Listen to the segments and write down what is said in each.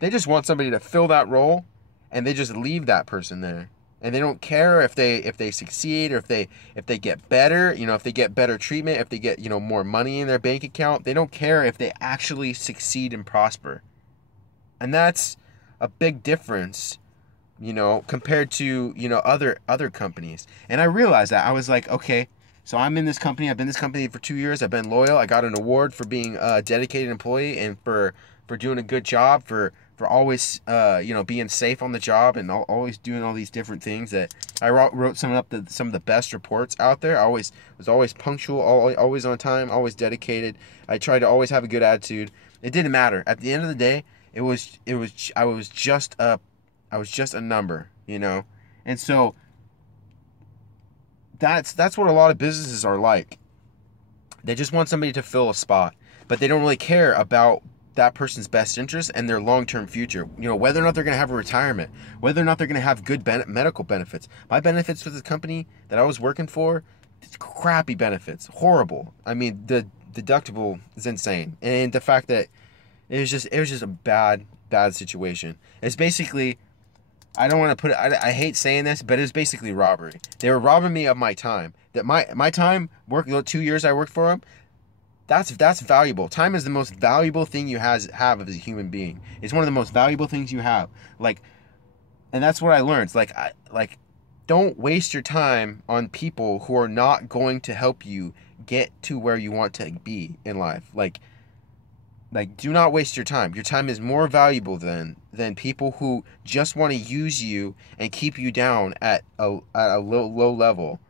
They just want somebody to fill that role, and they just leave that person there. And they don't care if they succeed, or if they get better, if they get better treatment, if they get, more money in their bank account. They don't care if they actually succeed and prosper. And that's a big difference, compared to, other companies. And I realized that. I was like, okay, so I'm in this company. I've been in this company for 2 years. I've been loyal. I got an award for being a dedicated employee, and for doing a good job, for always, being safe on the job, and always doing all these different things. That I wrote some of the best reports out there. I was always punctual, always on time, always dedicated. I tried to always have a good attitude. It didn't matter. At the end of the day, I was just a number, And so that's what a lot of businesses are like. They just want somebody to fill a spot, but they don't really care about that person's best interest and their long-term future. Whether or not they're going to have a retirement, whether or not they're going to have good medical benefits. My benefits with the company that I was working for, crappy benefits, horrible. I mean, the deductible is insane, and the fact that it was just a bad situation. It's basically, I don't want to put it, I hate saying this, but it was basically robbery. They were robbing me of my time. That my time, 2 years I worked for them, that's valuable. Time is the most valuable thing you have as a human being. It's one of the most valuable things you have. And that's what I learned. Don't waste your time on people who are not going to help you get to where you want to be in life. Do not waste your time. Your time is more valuable than people who just want to use you and keep you down at a low level.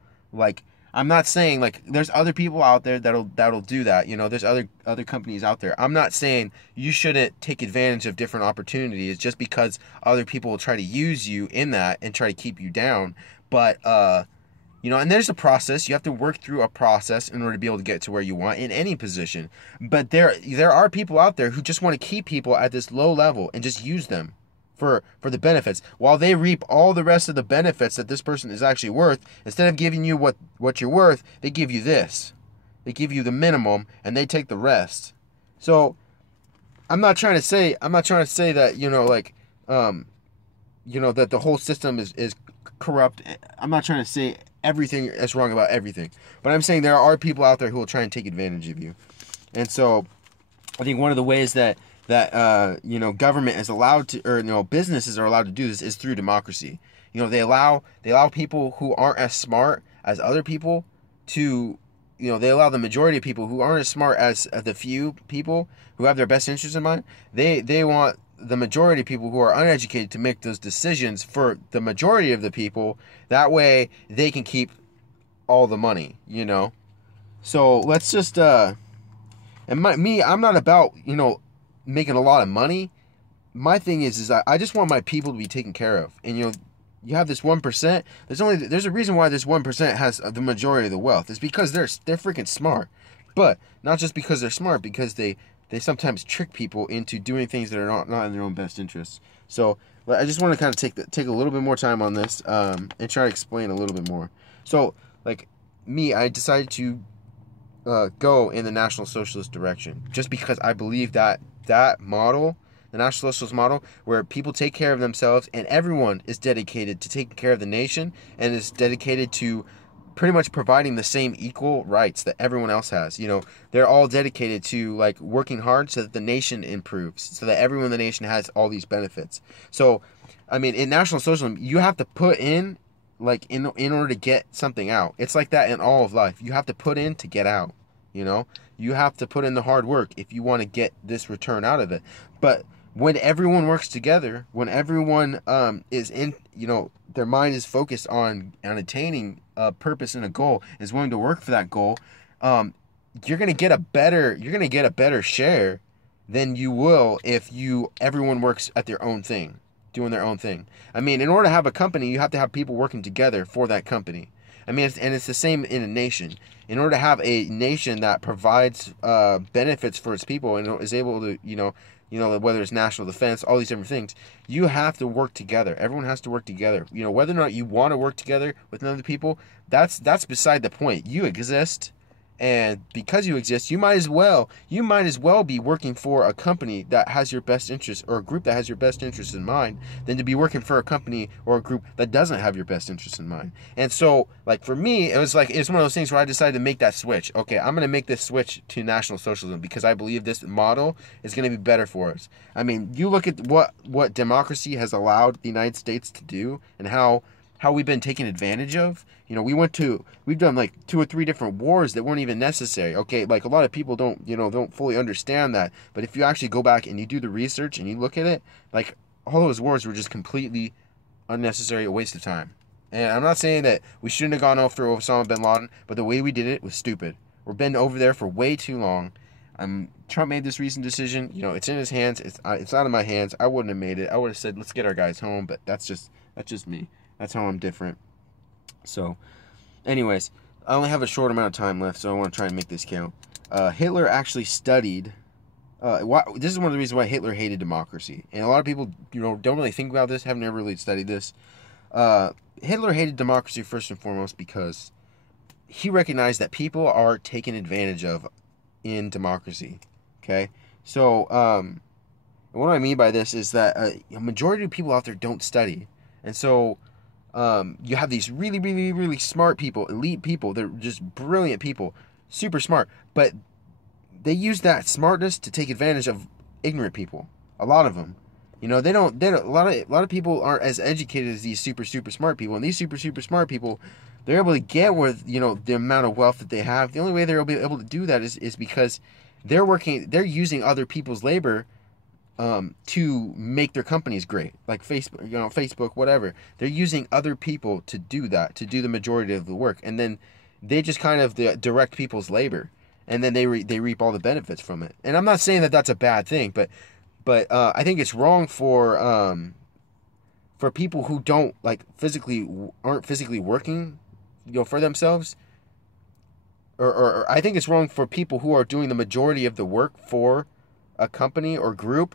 I'm not saying, there's other people out there that'll do that. There's other companies out there. I'm not saying you shouldn't take advantage of different opportunities just because other people will try to use you in that and try to keep you down. But and there's a process. You have to work through a process in order to be able to get to where you want in any position. But there are people out there who just want to keep people at this low level and just use them for the benefits, while they reap all the rest of the benefits that this person is actually worth. Instead of giving you what you're worth, they give you this. They give you the minimum, and they take the rest. So I'm not trying to say that, that the whole system is corrupt. I'm not trying to say everything is wrong about everything, but I'm saying there are people out there who will try and take advantage of you. And so I think one of the ways that government is allowed to, or businesses are allowed to do this, is through democracy. They allow people who aren't as smart as other people to, they allow the majority of people who aren't as smart as the few people who have their best interests in mind. They want the majority of people who are uneducated to make those decisions for the majority of the people. That way they can keep all the money, So let's just, I'm not about, making a lot of money. My thing is I just want my people to be taken care of. And you have this 1%. There's a reason why this 1% has the majority of the wealth. It's because they're freaking smart. But not just because they're smart, because they sometimes trick people into doing things that are not in their own best interests. So I just want to kind of take a little bit more time on this, and try to explain a little bit more. So I decided to go in the National Socialist direction, just because I believe that model, the National Socialist model, where people take care of themselves and everyone is dedicated to taking care of the nation and is dedicated to pretty much providing the same equal rights that everyone else has. They're all dedicated to working hard so that the nation improves, so that everyone in the nation has all these benefits. So, in National Socialism, you have to put in, in order to get something out. It's like that in all of life. You have to put in to get out. You have to put in the hard work if you want to get this return out of it. But when everyone works together, when everyone is in, their mind is focused on attaining a purpose and a goal, is willing to work for that goal, you're gonna get a better share than you will if everyone works at their own thing, doing their own thing. In order to have a company, you have to have people working together for that company. It's the same in a nation. In order to have a nation that provides benefits for its people and is able to, whether it's national defense, all these different things, you have to work together. Everyone has to work together. Whether or not you want to work together with other people, that's beside the point. You exist, And because you exist, you might as well be working for a company that has your best interest, or a group that has your best interest in mind, than to be working for a company or a group that doesn't have your best interest in mind. And so, like, for me, it's one of those things where I decided to make that switch. Okay, I'm going to make this switch to National Socialism because I believe this model is going to be better for us. I mean, you look at what democracy has allowed the United States to do, and how we've been taken advantage of. You know, we've done like 2 or 3 different wars that weren't even necessary. Okay, like, a lot of people don't fully understand that. But if you actually go back and you do the research and you look at it, like, all those wars were just completely unnecessary, a waste of time. And I'm not saying that we shouldn't have gone after Osama bin Laden, but the way we did it was stupid. We've been over there for way too long. Trump made this recent decision. You know, it's in his hands. It's out of my hands. I wouldn't have made it. I would have said, let's get our guys home. But that's just me. That's how I'm different. So, anyways, I only have a short amount of time left, so I want to try and make this count. Hitler actually studied. This is one of the reasons why Hitler hated democracy, and a lot of people, don't really think about this, haven't ever really studied this. Hitler hated democracy first and foremost because he recognized that people are taken advantage of in democracy. Okay, so what I mean by this is that a majority of people out there don't study, and so. You have these really, really, really smart people, elite people. They're just brilliant people, super smart. But they use that smartness to take advantage of ignorant people. A lot of them, they don't. A lot of people aren't as educated as these super, super smart people. And these super, super smart people, they're able to get with the amount of wealth that they have. The only way they'll be able to do that is because they're using other people's labor. To make their companies great, like Facebook, whatever. They're using other people to do that, to do the majority of the work, and then they just kind of direct people's labor, and then they reap all the benefits from it. And I'm not saying that that's a bad thing, but I think it's wrong for people who aren't physically working, for themselves. Or I think it's wrong for people who are doing the majority of the work for a company or group.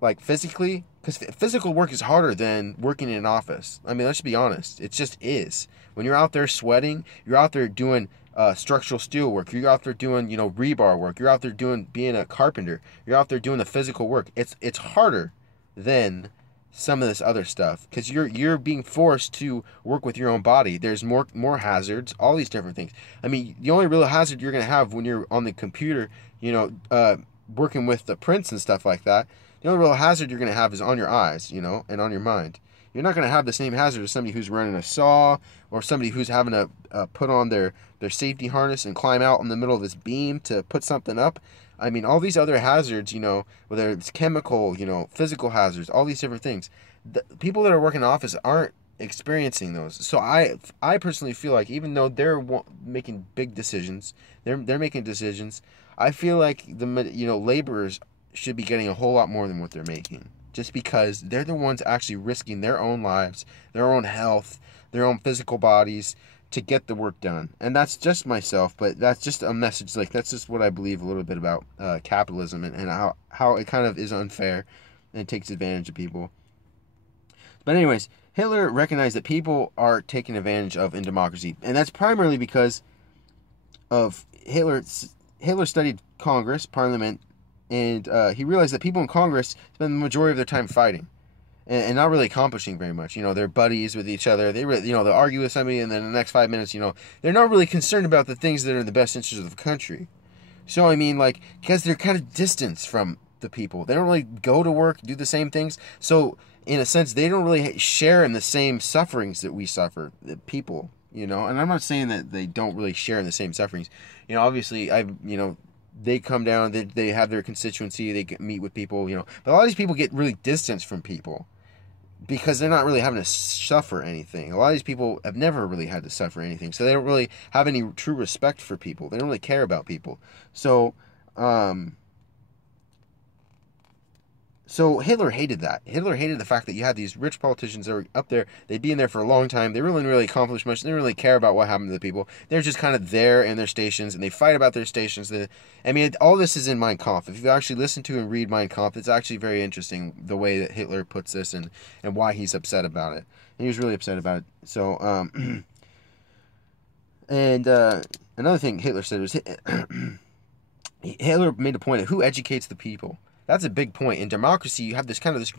Like, physically, because physical work is harder than working in an office. I mean, let's be honest. It just is. When you're out there sweating, you're out there doing structural steel work. You're out there doing, rebar work. You're out there being a carpenter. You're out there doing the physical work. It's harder than some of this other stuff because you're being forced to work with your own body. There's more hazards, all these different things. I mean, the only real hazard you're going to have when you're on the computer, working with the prints and stuff like that, the only real hazard you're going to have is on your eyes, and on your mind. You're not going to have the same hazard as somebody who's running a saw or somebody who's having to put on their safety harness and climb out in the middle of this beam to put something up. I mean, all these other hazards, whether it's chemical, physical hazards, all these different things. The people that are working in office aren't experiencing those. So I personally feel like even though they're making big decisions, they're making decisions, I feel like the laborers should be getting a whole lot more than what they're making, just because they're the ones actually risking their own lives, their own health, their own physical bodies to get the work done. And that's just myself, but that's just a message. Like, that's just what I believe a little bit about capitalism and how it kind of is unfair and takes advantage of people. But anyways, Hitler recognized that people are taken advantage of in democracy, and that's primarily because of Hitler studied Congress, Parliament, and he realized that people in Congress spend the majority of their time fighting and not really accomplishing very much. They're buddies with each other. They'll argue with somebody, and then in the next 5 minutes, they're not really concerned about the things that are in the best interest of the country. So, I mean, because they're kind of distanced from the people. They don't really go to work, do the same things. So, in a sense, they don't really share in the same sufferings that we suffer, the people, And I'm not saying that they don't really share in the same sufferings. Obviously, they come down, they have their constituency, they meet with people, But a lot of these people get really distanced from people because they're not really having to suffer anything. A lot of these people have never really had to suffer anything, so they don't really have any true respect for people. They don't really care about people. So Hitler hated that. Hitler hated the fact that you had these rich politicians that were up there. They'd be in there for a long time. They really didn't really accomplish much. They didn't really care about what happened to the people. They're just kind of there in their stations, and they fight about their stations. All this is in Mein Kampf. If you actually listen to and read Mein Kampf, it's actually very interesting the way that Hitler puts this and why he's upset about it. And he was really upset about it. So, another thing Hitler said was Hitler made a point of who educates the people. That's a big point. In democracy, you have this kind of this